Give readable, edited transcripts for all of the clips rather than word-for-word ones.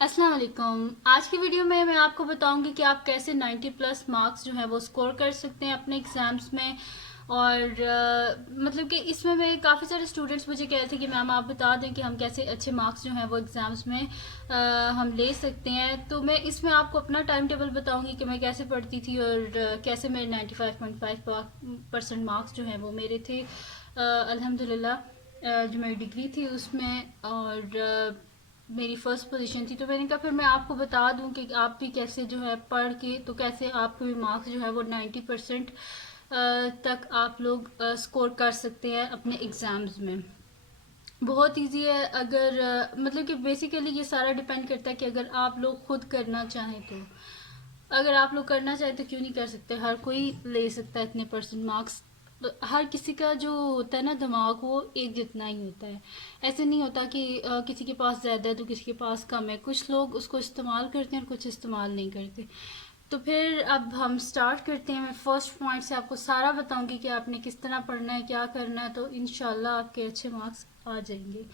अस्सलाम वालेकुम। आज की वीडियो में मैं आपको बताऊंगी कि आप कैसे 90 प्लस मार्क्स जो है वो स्कोर कर सकते हैं अपने एग्ज़ाम्स में। और मतलब कि इसमें मैं काफ़ी सारे स्टूडेंट्स मुझे कह रहे थे कि मैम आप बता दें कि हम कैसे अच्छे मार्क्स जो हैं वो एग्ज़ाम्स में हम ले सकते हैं। तो मैं इसमें आपको अपना टाइम टेबल बताऊंगी कि मैं कैसे पढ़ती थी और कैसे मेरे 95.5% मार्क्स जो हैं वो मेरे थे अल्हम्दुलिल्लाह। जो मेरी डिग्री थी उसमें और मेरी फर्स्ट पोजीशन थी। तो मैंने कहा फिर मैं आपको बता दूं कि आप भी कैसे जो है पढ़ के तो कैसे आपके भी मार्क्स जो है वो 90% तक आप लोग स्कोर कर सकते हैं अपने एग्ज़ाम्स में। बहुत इजी है अगर मतलब कि बेसिकली ये सारा डिपेंड करता है कि अगर आप लोग खुद करना चाहें तो। अगर आप लोग करना चाहें तो क्यों नहीं कर सकते, हर कोई ले सकता है इतने परसेंट मार्क्स। तो हर किसी का जो होता है ना दिमाग वो एक जितना ही होता है। ऐसे नहीं होता कि किसी के पास ज़्यादा है तो किसी के पास कम है। कुछ लोग उसको इस्तेमाल करते हैं और कुछ इस्तेमाल नहीं करते। तो फिर अब हम स्टार्ट करते हैं। मैं फर्स्ट पॉइंट से आपको सारा बताऊंगी कि आपने किस तरह पढ़ना है, क्या करना है, तो इंशाल्लाह आपके अच्छे मार्क्स आ जाएंगे।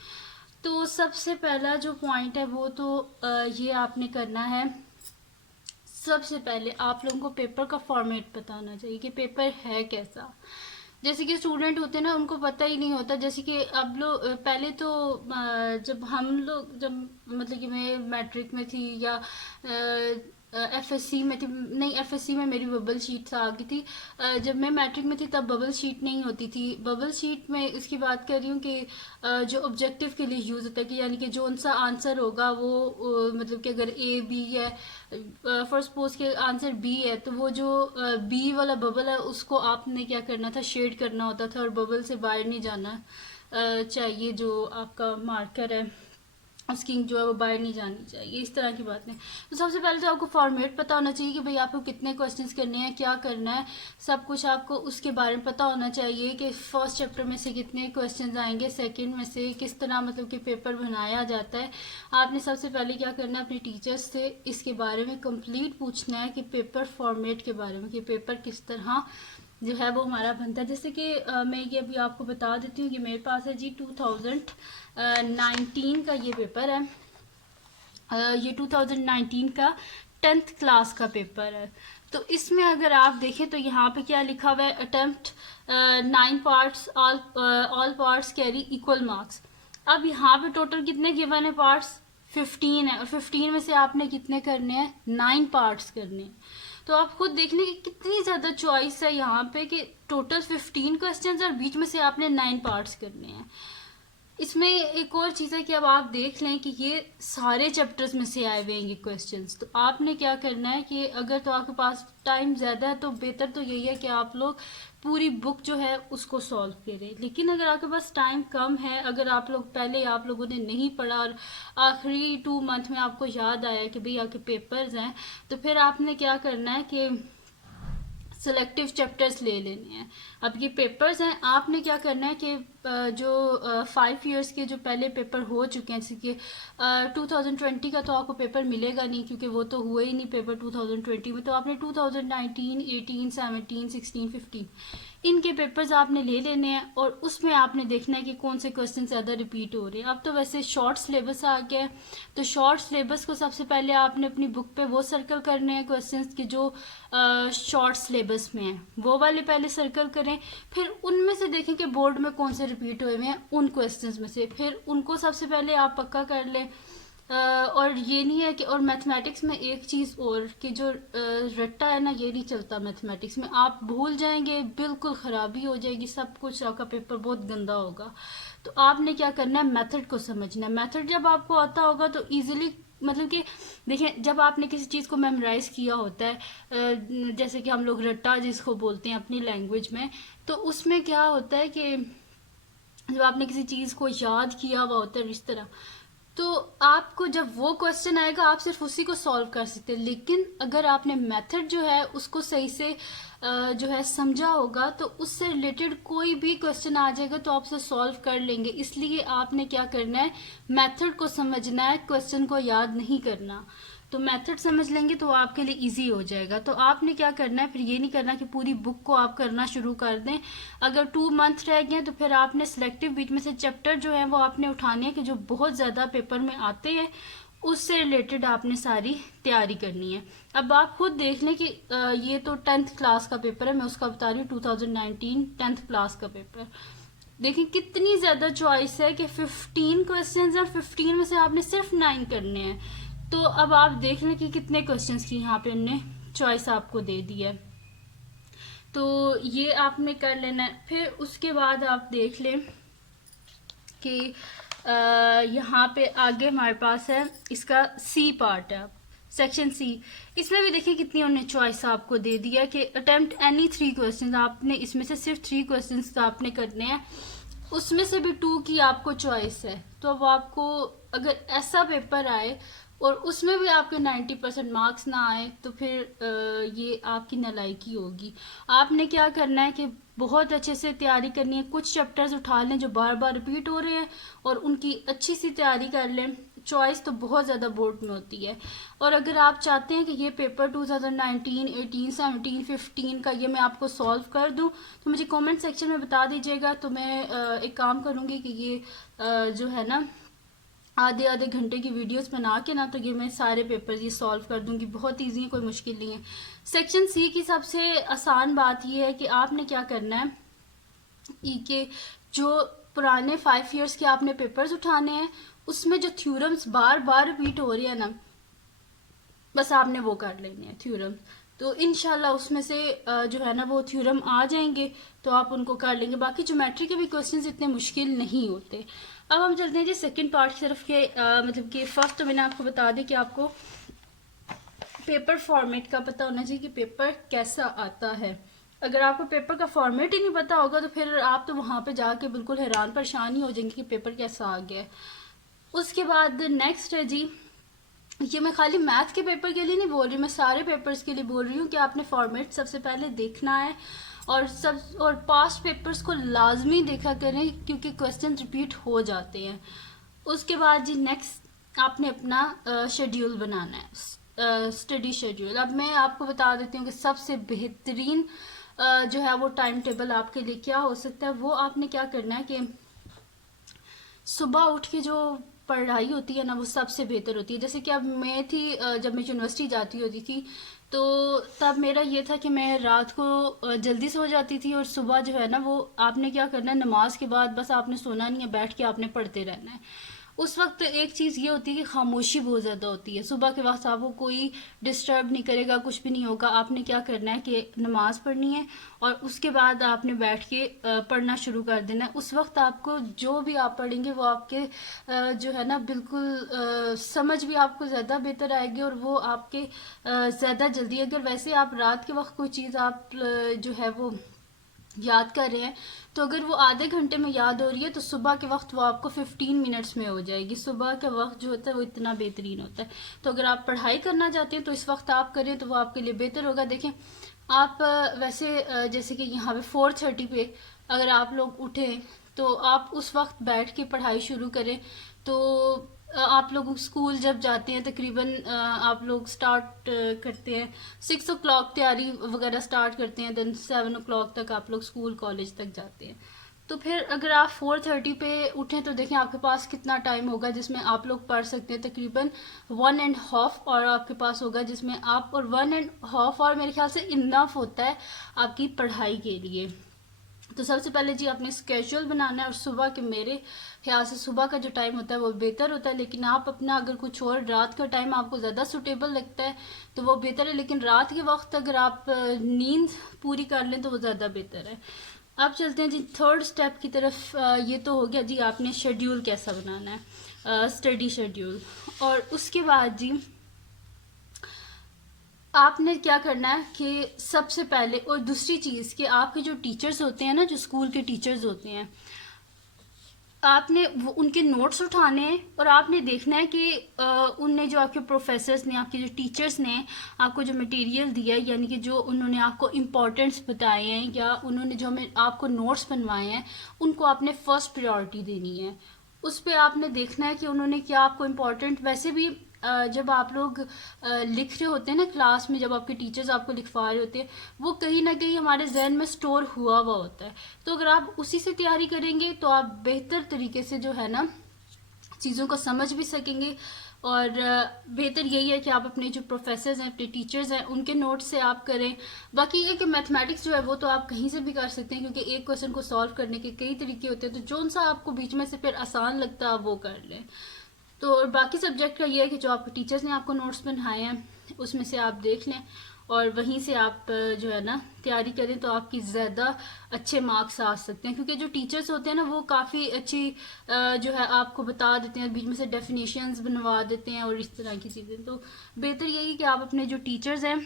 तो सबसे पहला जो पॉइंट है वो तो ये आपने करना है। सबसे पहले आप लोगों को पेपर का फॉर्मेट पता होना चाहिए कि पेपर है कैसा। जैसे कि स्टूडेंट होते हैं ना, उनको पता ही नहीं होता। जैसे कि अब लोग पहले तो जब हम लोग जब मतलब कि मैं मैट्रिक में थी या एफएससी में थी, नहीं एफएससी में मेरी बबल शीट आ गई थी। जब मैं मैट्रिक में थी तब बबल शीट नहीं होती थी। बबल शीट में इसकी बात कर रही हूँ कि जो ऑब्जेक्टिव के लिए यूज़ होता है कि यानी कि जो उनसा आंसर होगा वो मतलब कि अगर ए बी है, फर्स्ट पोस्ट के आंसर बी है, तो वो जो बी वाला बबल है उसको आपने क्या करना था, शेड करना होता था और बबल से बाहर नहीं जाना चाहिए। जो आपका मार्कर है उसकी जो है वो बाहर नहीं जानी चाहिए, इस तरह की बातें। तो सबसे पहले तो आपको फॉर्मेट पता होना चाहिए कि भाई आपको कितने क्वेश्चंस करने हैं, क्या करना है, सब कुछ आपको उसके बारे में पता होना चाहिए कि फर्स्ट चैप्टर में से कितने क्वेश्चंस आएंगे, सेकंड में से किस तरह मतलब कि पेपर बनाया जाता है। आपने सबसे पहले क्या करना है, अपने टीचर्स से इसके बारे में कंप्लीट पूछना है कि पेपर फॉर्मेट के बारे में, कि पेपर किस तरह जो है वो हमारा बनता है। जैसे कि मैं ये अभी आपको बता देती हूँ कि मेरे पास है जी 2019 का ये पेपर है। ये 2019 का 10th क्लास का पेपर है। तो इसमें अगर आप देखें तो यहाँ पे क्या लिखा हुआ है, attempt 9 parts, all parts carry equal marks. अब यहाँ पे टोटल कितने गिवन है पार्ट्स, 15 है, और 15 में से आपने कितने करने हैं, 9 पार्ट्स करने हैं। तो आप खुद देख लें कि कितनी ज़्यादा चॉइस है यहाँ पे कि टोटल 15 क्वेश्चंस और बीच में से आपने 9 पार्ट्स करने हैं। इसमें एक और चीज़ है कि अब आप देख लें कि ये सारे चैप्टर्स में से आए हुए हैं ये क्वेश्चंस। तो आपने क्या करना है कि अगर तो आपके पास टाइम ज़्यादा है तो बेहतर तो यही है कि आप लोग पूरी बुक जो है उसको सॉल्व करें। लेकिन अगर आपके पास टाइम कम है, अगर आप लोग पहले आप लोगों ने नहीं पढ़ा और आखिरी 2 मंथ में आपको याद आया कि भाई आपके पेपर्स हैं, तो फिर आपने क्या करना है कि सिलेक्टिव चैप्टर्स ले लेने हैं। अब ये पेपर्स हैं, आपने क्या करना है कि जो 5 ईयर्स के जो पहले पेपर हो चुके हैं, जैसे कि 2020 का तो आपको पेपर मिलेगा नहीं क्योंकि वो तो हुए ही नहीं पेपर 2020 में। तो आपने 2019, 18, 17, 16, 15 इनके पेपर्स आपने ले लेने हैं और उसमें आपने देखना है कि कौन से क्वेश्चन ज़्यादा रिपीट हो रहे हैं। अब तो वैसे शॉर्ट सिलेबस आ गया है, तो शॉर्ट सिलेबस को सबसे पहले आपने अपनी बुक पे वो सर्कल करने हैं क्वेश्चंस के जो शॉर्ट सिलेबस में हैं, वो वाले पहले सर्कल करें। फिर उनमें से देखें कि बोर्ड में कौन से रिपीट हुए हैं उन क्वेश्चंस में से, फिर उनको सबसे पहले आप पक्का कर लें। और ये नहीं है कि, और मैथमेटिक्स में एक चीज़ और कि जो रट्टा है ना, ये नहीं चलता मैथमेटिक्स में। आप भूल जाएंगे, बिल्कुल ख़राबी हो जाएगी, सब कुछ, आपका पेपर बहुत गंदा होगा। तो आपने क्या करना है, मेथड को समझना है। मेथड जब आपको आता होगा तो इजीली, मतलब कि देखें, जब आपने किसी चीज़ को मेमोराइज किया होता है, जैसे कि हम लोग रट्टा जिसको बोलते हैं अपनी लैंग्वेज में, तो उसमें क्या होता है कि जब आपने किसी चीज़ को याद किया हुआ होता है इस तरह, तो आपको जब वो क्वेश्चन आएगा आप सिर्फ उसी को सॉल्व कर सकते हैं। लेकिन अगर आपने मेथड जो है उसको सही से जो है समझा होगा तो उससे रिलेटेड कोई भी क्वेश्चन आ जाएगा तो आप उसे सॉल्व कर लेंगे। इसलिए आपने क्या करना है, मेथड को समझना है, क्वेश्चन को याद नहीं करना। तो मेथड समझ लेंगे तो आपके लिए इजी हो जाएगा। तो आपने क्या करना है, फिर ये नहीं करना कि पूरी बुक को आप करना शुरू कर दें। अगर 2 मंथ रह गए तो फिर आपने सिलेक्टिव बीच में से चैप्टर जो है वो आपने उठाने हैं कि जो बहुत ज़्यादा पेपर में आते हैं उससे रिलेटेड आपने सारी तैयारी करनी है। अब आप खुद देख लें कि ये तो 10th क्लास का पेपर है, मैं उसका बता रही हूँ 2019 10th क्लास का पेपर। देखिए कितनी ज़्यादा चॉइस है कि 15 क्वेश्चंस और 15 में से आपने सिर्फ 9 करने हैं। तो अब आप देख लें कि कितने क्वेश्चंस की यहाँ पे उन्होंने चॉइस आपको दे दी है। तो ये आपने कर लेना है। फिर उसके बाद आप देख लें कि यहाँ पे आगे हमारे पास है इसका सी पार्ट है, सेक्शन सी। इसमें भी देखिए कितनी उन्होंने चॉइस आपको दे दिया कि अटेम्प्ट एनी 3 क्वेश्चंस, आपने इसमें से सिर्फ 3 क्वेश्चंस आपने करने हैं, उसमें से भी 2 की आपको चॉइस है। तो अब आपको अगर ऐसा पेपर आए और उसमें भी आपके 90% मार्क्स ना आए तो फिर ये आपकी नालायकी होगी। आपने क्या करना है कि बहुत अच्छे से तैयारी करनी है, कुछ चैप्टर्स उठा लें जो बार बार रिपीट हो रहे हैं और उनकी अच्छी सी तैयारी कर लें। चॉइस तो बहुत ज़्यादा बोर्ड में होती है। और अगर आप चाहते हैं कि ये पेपर 2019, 18, 17, 15 का ये मैं आपको सॉल्व कर दूं तो मुझे कमेंट सेक्शन में बता दीजिएगा। तो मैं एक काम करूंगी कि ये जो है ना आधे आधे घंटे की वीडियोस बना के ना तो ये मैं सारे पेपर्स ये सॉल्व कर दूंगी। बहुत ईजी है, कोई मुश्किल नहीं है। सेक्शन सी की सबसे आसान बात ये है कि आपने क्या करना है कि जो पुराने 5 इयर्स के आपने पेपर्स उठाने हैं उसमें जो थ्योरम्स बार बार रिपीट हो रही है ना, बस आपने वो कर लेने हैं थ्योरम। तो इनशाला उसमें से जो है ना वो थ्योरम आ जाएंगे तो आप उनको कर लेंगे। बाकी ज्योमेट्री के भी क्वेश्चंस इतने मुश्किल नहीं होते। अब हम चलते हैं जी सेकंड पार्ट की तरफ के मतलब कि फर्स्ट तो मैंने आपको बता दी कि आपको पेपर फॉर्मेट का पता होना चाहिए कि पेपर कैसा आता है। अगर आपको पेपर का फॉर्मेट ही नहीं पता होगा तो फिर आप तो वहां पे जाके बिल्कुल हैरान परेशान ही हो जाएंगे कि पेपर कैसा आ गया है। उसके बाद नेक्स्ट है जी, ये मैं खाली मैथ के पेपर के लिए नहीं बोल रही, मैं सारे पेपर्स के लिए बोल रही हूँ कि आपने फॉर्मेट सबसे पहले देखना है और पास्ट पेपर्स को लाजमी देखा करें क्योंकि क्वेश्चन रिपीट हो जाते हैं। उसके बाद जी नेक्स्ट आपने अपना शेड्यूल बनाना है, स्टडी शेड्यूल। अब मैं आपको बता देती हूँ कि सबसे बेहतरीन जो है वो टाइम टेबल आपके लिए क्या हो सकता है। वो आपने क्या करना है कि सुबह उठ के जो पढ़ाई होती है ना वो सबसे बेहतर होती है। जैसे कि अब मैं थी जब मैं यूनिवर्सिटी जाती होती थी तो तब मेरा ये था कि मैं रात को जल्दी सो जाती थी और सुबह जो है ना वो आपने क्या करना है नमाज के बाद बस आपने सोना नहीं है, बैठ के आपने पढ़ते रहना है। उस वक्त एक चीज़ ये होती है कि खामोशी बहुत ज़्यादा होती है। सुबह के वक्त आपको कोई डिस्टर्ब नहीं करेगा, कुछ भी नहीं होगा। आपने क्या करना है कि नमाज पढ़नी है और उसके बाद आपने बैठ के पढ़ना शुरू कर देना है। उस वक्त आपको जो भी आप पढ़ेंगे वो आपके जो है ना बिल्कुल समझ भी आपको ज़्यादा बेहतर आएगी और वो आपके ज़्यादा जल्दी। अगर वैसे आप रात के वक्त कोई चीज़ आप जो है वो याद कर रहे हैं तो अगर वो आधे घंटे में याद हो रही है तो सुबह के वक्त वो आपको 15 मिनट्स में हो जाएगी। सुबह का वक्त जो होता है वो इतना बेहतरीन होता है। तो अगर आप पढ़ाई करना चाहते हैं तो इस वक्त आप करें तो वो आपके लिए बेहतर होगा। देखें आप वैसे जैसे कि यहाँ पे 4:30 पे अगर आप लोग उठें तो आप उस वक्त बैठ के पढ़ाई शुरू करें तो आप लोग स्कूल जब जाते हैं तकरीबन आप लोग स्टार्ट करते हैं 6 o'clock, तैयारी वगैरह स्टार्ट करते हैं, देन 7 o'clock तक आप लोग स्कूल कॉलेज तक जाते हैं। तो फिर अगर आप 4:30 पे उठें तो देखें आपके पास कितना टाइम होगा जिसमें आप लोग पढ़ सकते हैं। तकरीबन 1.5 और आपके पास होगा जिसमें आप, और 1.5 और मेरे ख्याल से इनफ होता है आपकी पढ़ाई के लिए। तो सबसे पहले जी आपने स्केड्यूल बनाना है और सुबह के मेरे ख्याल से सुबह का जो टाइम होता है वो बेहतर होता है। लेकिन आप अपना अगर कुछ और रात का टाइम आपको ज़्यादा सूटेबल लगता है तो वो बेहतर है। लेकिन रात के वक्त अगर आप नींद पूरी कर लें तो वो ज़्यादा बेहतर है। अब चलते हैं जी थर्ड स्टेप की तरफ। ये तो हो गया जी आपने शेड्यूल कैसा बनाना है, स्टडी शेड्यूल। और उसके बाद जी आपने क्या करना है कि सबसे पहले, और दूसरी चीज़ कि आपके जो टीचर्स होते हैं ना, जो स्कूल के टीचर्स होते हैं, आपने वो उनके नोट्स उठाने हैं और आपने देखना है कि उनने जो आपके प्रोफेसर्स ने, आपके जो टीचर्स ने आपको जो मटेरियल दिया है, यानी कि जो उन्होंने आपको इम्पोर्टेंट्स बताए हैं या उन्होंने जो हमें आपको नोट्स बनवाए हैं, उनको आपने फर्स्ट प्रायोरिटी देनी है। उस पर आपने देखना है कि उन्होंने क्या आपको इम्पोर्टेंट, वैसे भी जब आप लोग लिख रहे होते हैं ना क्लास में, जब आपके टीचर्स आपको लिखवा रहे होते हैं, वो कहीं ना कहीं हमारे जहन में स्टोर हुआ हुआ होता है। तो अगर आप उसी से तैयारी करेंगे तो आप बेहतर तरीके से जो है ना चीज़ों को समझ भी सकेंगे और बेहतर यही है कि आप अपने जो प्रोफेसर्स हैं, अपने टीचर्स हैं, उनके नोट से आप करें। बाकी ये कि मैथमेटिक्स जो है वो तो आप कहीं से भी कर सकते हैं, क्योंकि एक क्वेश्चन को सॉल्व करने के कई तरीके होते हैं, तो जो सा आपको बीच में से फिर आसान लगता है आप वो कर लें। तो और बाकी सब्जेक्ट का ये है कि जो आपके टीचर्स ने आपको नोट्स बनाए हैं उसमें से आप देख लें और वहीं से आप जो है ना तैयारी करें, तो आपकी ज़्यादा अच्छे मार्क्स आ सकते हैं। क्योंकि जो टीचर्स होते हैं ना वो काफ़ी अच्छी जो है आपको बता देते हैं, बीच में से डेफिनेशंस बनवा देते हैं और इस तरह की चीज़ें। तो बेहतर यही कि आप अपने जो टीचर्स हैं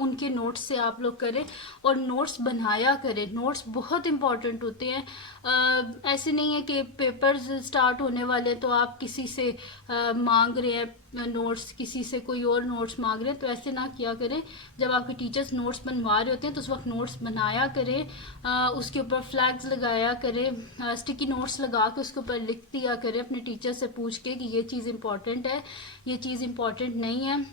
उनके नोट्स से आप लोग करें और नोट्स बनाया करें। नोट्स बहुत इंपॉर्टेंट होते हैं। ऐसे नहीं है कि पेपर्स स्टार्ट होने वाले तो आप किसी से मांग रहे हैं नोट्स, किसी से कोई और नोट्स मांग रहे हैं, तो ऐसे ना किया करें। जब आपके टीचर्स नोट्स बनवा रहे होते हैं तो उस वक्त नोट्स बनाया करें, उसके ऊपर फ्लैग्स लगाया करें, स्टिकी नोट्स लगा के उसके ऊपर लिख दिया करें अपने टीचर से पूछ के कि ये चीज़ इंपॉर्टेंट है, ये चीज़ इंपॉर्टेंट नहीं है।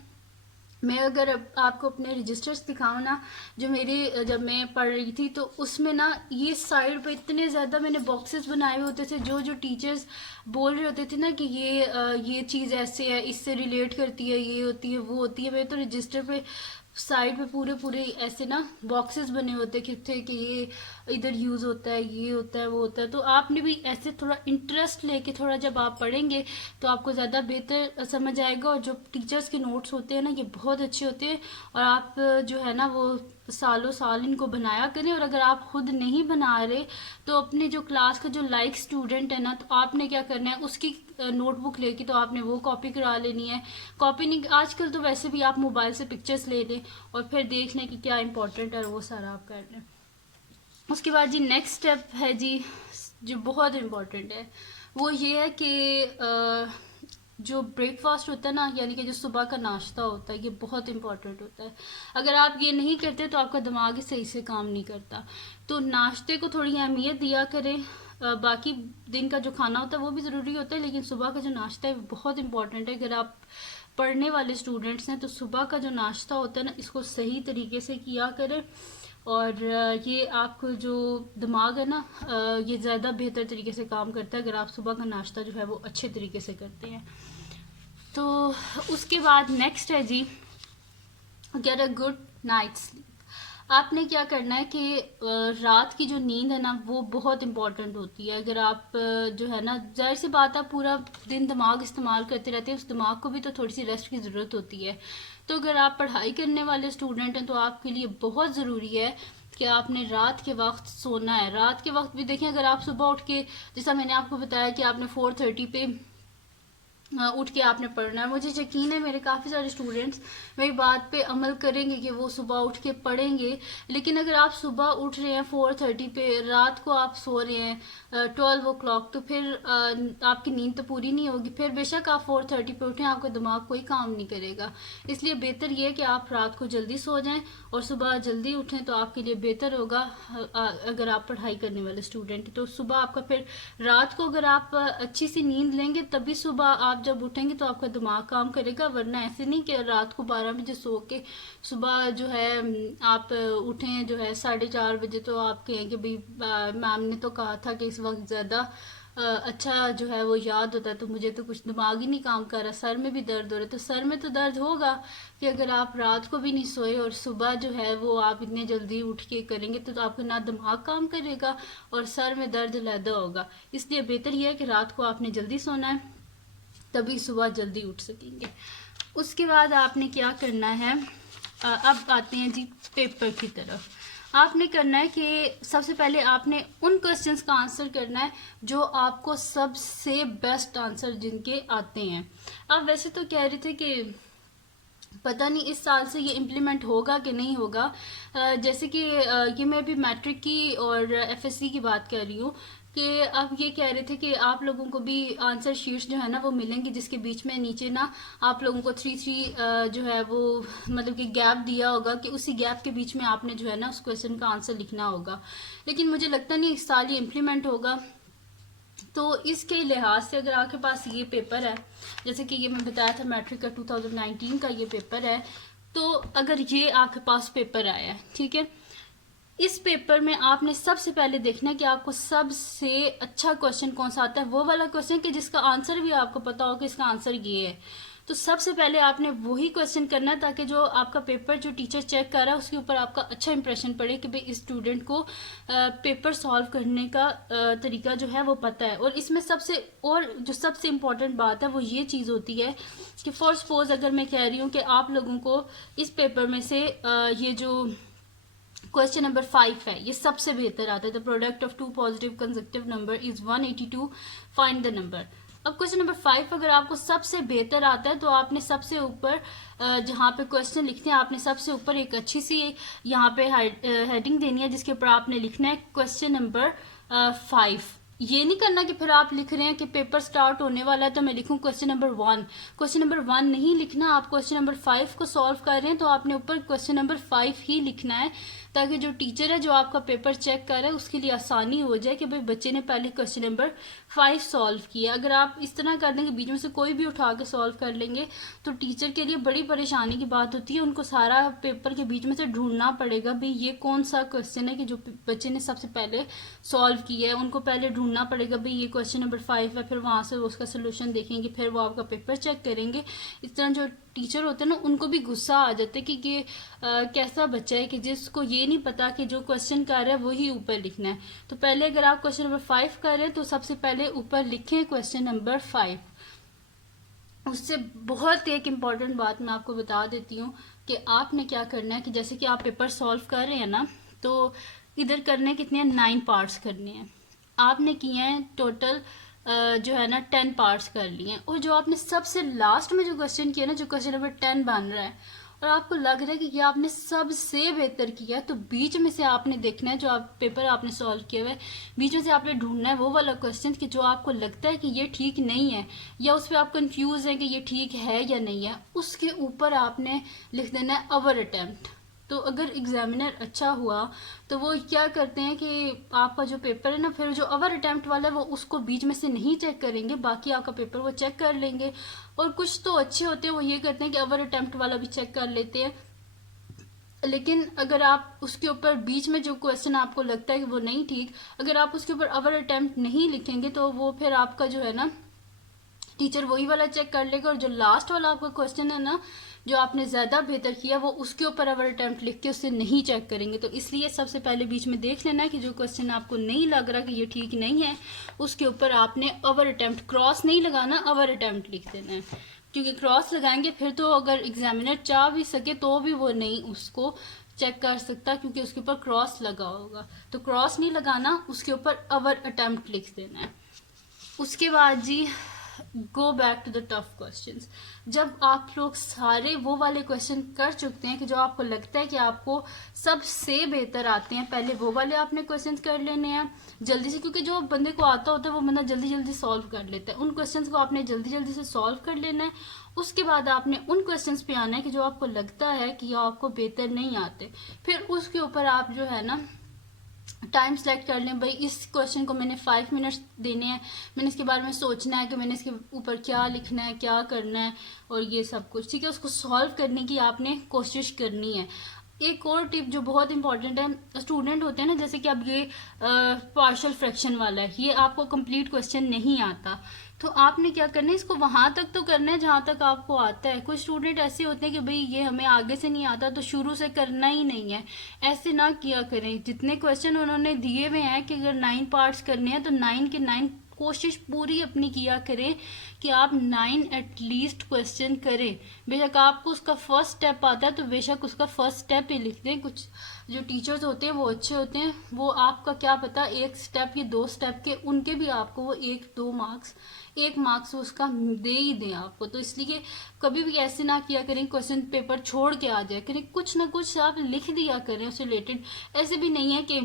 मैं अगर आपको अपने रजिस्टर्स दिखाऊँ ना, जो मेरी जब मैं पढ़ रही थी तो उसमें ना ये साइड पे इतने ज़्यादा मैंने बॉक्सेस बनाए हुए होते थे, जो जो टीचर्स बोल रहे होते थे ना कि ये चीज़ ऐसे है, इससे रिलेट करती है, ये होती है, वो होती है। मैं तो रजिस्टर पे साइड पे पूरे पूरे ऐसे ना बॉक्सेस बने होते थे कि ये इधर यूज़ होता है, ये होता है, वो होता है। तो आपने भी ऐसे थोड़ा इंटरेस्ट लेके थोड़ा जब आप पढ़ेंगे तो आपको ज़्यादा बेहतर समझ आएगा। और जो टीचर्स के नोट्स होते हैं ना ये बहुत अच्छे होते हैं, और आप जो है ना वो सालों साल इनको बनाया करें। और अगर आप खुद नहीं बना रहे तो अपने जो क्लास का जो लाइक स्टूडेंट है ना, तो आपने क्या करना है, उसकी नोटबुक लेके तो आपने वो कॉपी करा लेनी है। कॉपी नहीं, आजकल तो वैसे भी आप मोबाइल से पिक्चर्स ले लें और फिर देख लें कि क्या इंपॉर्टेंट है, वो सारा आप कर लें। उसके बाद जी नेक्स्ट स्टेप है जी जो बहुत इम्पोर्टेंट है, वो ये है कि जो ब्रेकफास्ट होता है ना, यानी कि जो सुबह का नाश्ता होता है, ये बहुत इम्पोर्टेंट होता है। अगर आप ये नहीं करते तो आपका दिमाग ही सही से काम नहीं करता। तो नाश्ते को थोड़ी अहमियत दिया करें। बाकी दिन का जो खाना होता है वो भी ज़रूरी होता है, लेकिन सुबह का जो नाश्ता है वो बहुत इम्पोर्टेंट है। अगर आप पढ़ने वाले स्टूडेंट्स हैं तो सुबह का जो नाश्ता होता है ना, इसको सही तरीके से किया करें। और ये आपको जो दिमाग है ना ये ज़्यादा बेहतर तरीके से काम करता है अगर आप सुबह का नाश्ता जो है वो अच्छे तरीके से करते हैं। तो उसके बाद नेक्स्ट है जी get a good night sleep. आपने क्या करना है कि रात की जो नींद है ना वो बहुत इंपॉर्टेंट होती है। अगर आप जो है ना, जाहिर सी बात है पूरा दिन दिमाग इस्तेमाल करते रहते हैं, उस दिमाग को भी तो थोड़ी सी रेस्ट की ज़रूरत होती है। तो अगर आप पढ़ाई करने वाले स्टूडेंट हैं तो आपके लिए बहुत ज़रूरी है कि आपने रात के वक्त सोना है। रात के वक्त भी देखें, अगर आप सुबह उठ के, जैसा मैंने आपको बताया कि आपने 4:30 पे उठ के आपने पढ़ना है, मुझे यकीन है मेरे काफ़ी सारे स्टूडेंट्स मेरी बात पे अमल करेंगे कि वो सुबह उठ के पढ़ेंगे। लेकिन अगर आप सुबह उठ रहे हैं 4:30 पे, रात को आप सो रहे हैं 12 o'clock, तो फिर आपकी नींद तो पूरी नहीं होगी। फिर बेशक आप 4:30 पे उठें, आपका दिमाग कोई काम नहीं करेगा। इसलिए बेहतर ये है कि आप रात को जल्दी सो जाएं और सुबह जल्दी उठें, तो आपके लिए बेहतर होगा। अगर आप पढ़ाई करने वाले स्टूडेंट तो सुबह आपका, फिर रात को अगर आप अच्छी सी नींद लेंगे तभी सुबह आप जब उठेंगे तो आपका दिमाग काम करेगा। वरना ऐसे नहीं कि रात को 12 बजे सो के सुबह जो है आप उठें जो है 4:30 बजे, तो आप कहेंगे भाई मैम ने तो कहा था कि इस वक्त ज़्यादा अच्छा जो है वो याद होता है, तो मुझे तो कुछ दिमाग ही नहीं काम कर रहा, सर में भी दर्द हो रहा है। तो सर में तो दर्द होगा कि अगर आप रात को भी नहीं सोए और सुबह जो है वो आप इतने जल्दी उठ के करेंगे तो आपका ना दिमाग काम करेगा और सर में दर्द लैदा होगा। इसलिए बेहतर यह है कि रात को आपने जल्दी सोना है, तभी सुबह जल्दी उठ सकेंगे। उसके बाद आपने क्या करना है, अब आते हैं जी पेपर की तरफ। आपने करना है कि सबसे पहले आपने उन क्वेश्चंस का आंसर करना है जो आपको सबसे बेस्ट आंसर जिनके आते हैं। अब वैसे तो कह रहे थे कि पता नहीं इस साल से ये इम्प्लीमेंट होगा कि नहीं होगा। जैसे कि ये मैं भी मैट्रिक की और एफएससी की बात कर रही हूँ कि अब ये कह रहे थे कि आप लोगों को भी आंसर शीट्स जो है ना वो मिलेंगी, जिसके बीच में नीचे ना आप लोगों को 3-3 जो है वो मतलब कि गैप दिया होगा कि उसी गैप के बीच में आपने जो है ना उस क्वेश्चन का आंसर लिखना होगा। लेकिन मुझे लगता नहीं इस साल ये इम्प्लीमेंट होगा। तो इसके लिहाज से अगर आपके पास ये पेपर है, जैसे कि ये मैं बताया था मैट्रिक का 2019 का ये पेपर है, तो अगर ये आपके पास पेपर आया है, ठीक है, इस पेपर में आपने सबसे पहले देखना है कि आपको सबसे अच्छा क्वेश्चन कौन सा आता है। वो वाला क्वेश्चन कि जिसका आंसर भी आपको पता हो कि इसका आंसर ये है। तो सबसे पहले आपने वही क्वेश्चन करना है ताकि जो आपका पेपर जो टीचर चेक कर रहा है उसके ऊपर आपका अच्छा इंप्रेशन पड़े कि भाई इस स्टूडेंट को पेपर सॉल्व करने का तरीका जो है वो पता है। और इसमें सबसे इम्पोर्टेंट बात है वो ये चीज़ होती है कि फॉर सपोज अगर मैं कह रही हूँ कि आप लोगों को इस पेपर में से ये जो क्वेश्चन नंबर 5 है ये सबसे बेहतर आता है, the product of two positive consecutive number is 182, find the number. अब क्वेश्चन नंबर 5 अगर आपको सबसे बेहतर आता है तो आपने सबसे ऊपर जहाँ पे क्वेश्चन लिखते हैं आपने सबसे ऊपर एक अच्छी सी यहाँ पे हेडिंग देनी है जिसके ऊपर आपने लिखना है क्वेश्चन नंबर 5। ये नहीं करना कि फिर आप लिख रहे हैं कि पेपर स्टार्ट होने वाला है तो मैं लिखूं क्वेश्चन नंबर 1। क्वेश्चन नंबर 1 नहीं लिखना, आप क्वेश्चन नंबर 5 को सॉल्व कर रहे हैं तो आपने ऊपर क्वेश्चन नंबर 5 ही लिखना है ताकि जो टीचर है जो आपका पेपर चेक कर रहा है उसके लिए आसानी हो जाए कि भाई बच्चे ने पहले क्वेश्चन नंबर 5 सॉल्व किया। अगर आप इस तरह कर देंगे बीच में से कोई भी उठा के सॉल्व कर लेंगे तो टीचर के लिए बड़ी परेशानी की बात होती है, उनको सारा पेपर के बीच में से ढूंढना पड़ेगा भाई ये कौन सा क्वेश्चन है कि जो बच्चे ने सबसे पहले सॉल्व किया है। उनको पहले ढूंढना पड़ेगा भाई ये क्वेश्चन नंबर 5 है, फिर वहां से उसका सोल्यूशन देखेंगे, फिर वो आपका पेपर चेक करेंगे। इस तरह जो टीचर होते हैं ना उनको भी गुस्सा आ जाता है कि ये कैसा बच्चा है कि जिसको ये नहीं पता कि जो क्वेश्चन कर रहा है वही ऊपर लिखना है। तो पहले अगर आप क्वेश्चन नंबर 5 कर रहे हैं तो सबसे पहले ऊपर लिखें क्वेश्चन नंबर 5। उससे बहुत एक इम्पॉर्टेंट बात मैं आपको बता देती हूँ कि आपने क्या करना है कि जैसे कि आप पेपर सॉल्व कर रहे हैं ना तो इधर करने कितने हैं 9 पार्ट्स करने हैं। आपने किए हैं टोटल जो है ना 10 पार्ट्स कर लिए हैं और जो आपने सबसे लास्ट में जो क्वेश्चन किया ना जो क्वेश्चन नंबर 10 बन रहा है और आपको लग रहा है कि ये आपने सबसे बेहतर किया है तो बीच में से आपने देखना है जो आप पेपर आपने सॉल्व किया हुआ है बीच में से आपने ढूंढना है वो वाला क्वेश्चन कि जो आपको लगता है कि ये ठीक नहीं है या उस पर आप कंफ्यूज हैं कि ये ठीक है या नहीं है, उसके ऊपर आपने लिख देना है अवर अटेम्प्ट। तो अगर एग्जामिनर अच्छा हुआ तो वो क्या करते हैं कि आपका जो पेपर है ना फिर जो अवर अटेम्प्ट वाला है वो उसको बीच में से नहीं चेक करेंगे, बाकी आपका पेपर वो चेक कर लेंगे। और कुछ तो अच्छे होते हैं वो ये करते हैं कि अवर अटेम्प्ट वाला भी चेक कर लेते हैं। लेकिन अगर आप उसके ऊपर बीच में जो क्वेश्चन आपको लगता है कि वो नहीं ठीक, अगर आप उसके ऊपर अवर अटेम्प्ट नहीं लिखेंगे तो वो फिर आपका जो है ना टीचर वही वाला चेक कर लेगा और जो लास्ट वाला आपका क्वेश्चन है ना जो आपने ज़्यादा बेहतर किया वो उसके ऊपर अवर अटेम्प्ट लिख के उससे नहीं चेक करेंगे। तो इसलिए सबसे पहले बीच में देख लेना है कि जो क्वेश्चन आपको नहीं लग रहा कि ये ठीक नहीं है उसके ऊपर आपने अवर अटेम्प्ट क्रॉस नहीं लगाना, अवर अटेम्प्ट लिख देना है। क्योंकि क्रॉस लगाएंगे फिर तो अगर एग्जामिनर चाह भी सके तो भी वो नहीं उसको चेक कर सकता क्योंकि उसके ऊपर क्रॉस लगा होगा। तो क्रॉस नहीं लगाना, उसके ऊपर अवर अटेम्प्ट लिख देना है। उसके बाद जी go back to the tough questions. जब आप लोग सारे वो वाले क्वेश्चन कर चुकते हैं कि जो आपको लगता है कि आपको सबसे बेहतर आते हैं, पहले वो वाले आपने क्वेश्चंस कर लेने हैं जल्दी से, क्योंकि जो बंदे को आता होता है वो बंदा जल्दी जल्दी सॉल्व कर लेता है। उन क्वेश्चंस को आपने जल्दी जल्दी से सॉल्व कर लेना है। उसके बाद आपने उन क्वेश्चंस पे आना है कि जो आपको लगता है कि आपको बेहतर नहीं आते, फिर उसके ऊपर आप जो है ना टाइम सेलेक्ट कर लें। भाई इस क्वेश्चन को मैंने 5 मिनट्स देने हैं, मैंने इसके बारे में सोचना है कि मैंने इसके ऊपर क्या लिखना है क्या करना है और ये सब कुछ, ठीक है। उसको सॉल्व करने की आपने कोशिश करनी है। एक और टिप जो बहुत इंपॉर्टेंट है, स्टूडेंट होते हैं ना जैसे कि अब ये पार्शियल फ्रैक्शन वाला है, ये आपको कंप्लीट क्वेश्चन नहीं आता तो आपने क्या करना है इसको वहां तक तो करना है जहां तक आपको आता है। कुछ स्टूडेंट ऐसे होते हैं कि भाई ये हमें आगे से नहीं आता तो शुरू से करना ही नहीं है, ऐसे ना किया करें। जितने क्वेश्चन उन्होंने दिए हुए हैं कि अगर 9 पार्ट्स करने हैं तो 9 के 9 कोशिश पूरी अपनी किया करें कि आप 9 एटलीस्ट क्वेश्चन करें। बेशक आपको उसका फर्स्ट स्टेप आता है तो बेशक उसका फर्स्ट स्टेप ही लिख दें। कुछ जो टीचर्स होते हैं वो अच्छे होते हैं, वो आपका क्या पता 1 स्टेप या 2 स्टेप के उनके भी आपको वो 1-2 मार्क्स 1 मार्क्स उसका दे ही दें आपको। तो इसलिए कभी भी ऐसे ना किया करें क्वेश्चन पेपर छोड़ के आ जाए करें, कुछ ना कुछ आप लिख दिया करें उससे रिलेटेड। ऐसे भी नहीं है कि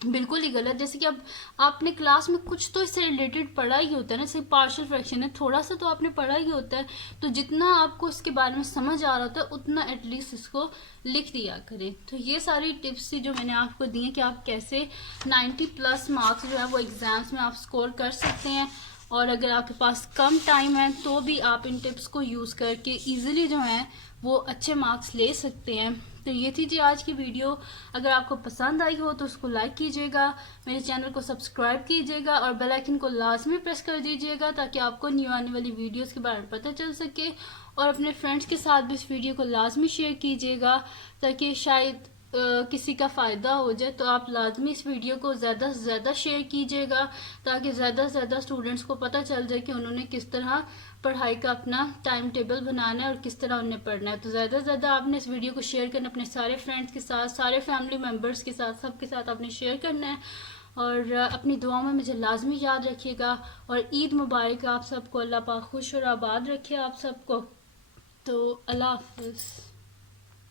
बिल्कुल ही गलत, जैसे कि अब आपने क्लास में कुछ तो इससे रिलेटेड पढ़ा ही होता है ना, जैसे पार्शियल फ्रैक्शन है थोड़ा सा तो आपने पढ़ा ही होता है, तो जितना आपको इसके बारे में समझ आ रहा होता है उतना एटलीस्ट इसको लिख दिया करें। तो ये सारी टिप्स थी जो मैंने आपको दी हैं कि आप कैसे 90+ मार्क्स जो है वो एग्जाम्स में आप स्कोर कर सकते हैं। और अगर आपके पास कम टाइम है तो भी आप इन टिप्स को यूज़ करके इजीली जो है वो अच्छे मार्क्स ले सकते हैं। तो ये थी जी आज की वीडियो। अगर आपको पसंद आई हो तो उसको लाइक कीजिएगा, मेरे चैनल को सब्सक्राइब कीजिएगा और बेल आइकन को लाजमी प्रेस कर दीजिएगा ताकि आपको न्यू आने वाली वीडियोस के बारे में पता चल सके। और अपने फ्रेंड्स के साथ भी इस वीडियो को लाजमी शेयर कीजिएगा ताकि शायद किसी का फ़ायदा हो जाए। तो आप लाजमी इस वीडियो को ज़्यादा से ज़्यादा शेयर कीजिएगा ताकि ज़्यादा से ज़्यादा स्टूडेंट्स को पता चल जाए कि उन्होंने किस तरह पढ़ाई का अपना टाइम टेबल बनाना है और किस तरह उन्हें पढ़ना है। तो ज़्यादा से ज़्यादा आपने इस वीडियो को शेयर करना, अपने सारे फ्रेंड्स के साथ, सारे फैमिली मेम्बर्स के साथ, सबके साथ आपने शेयर करना है। और अपनी दुआओं में मुझे लाजमी याद रखिएगा। और ईद मुबारक आप सबको, अल्लाह पाक खुश और आबाद रखे आप सबको। तो अल्लाह हाफ़िज़।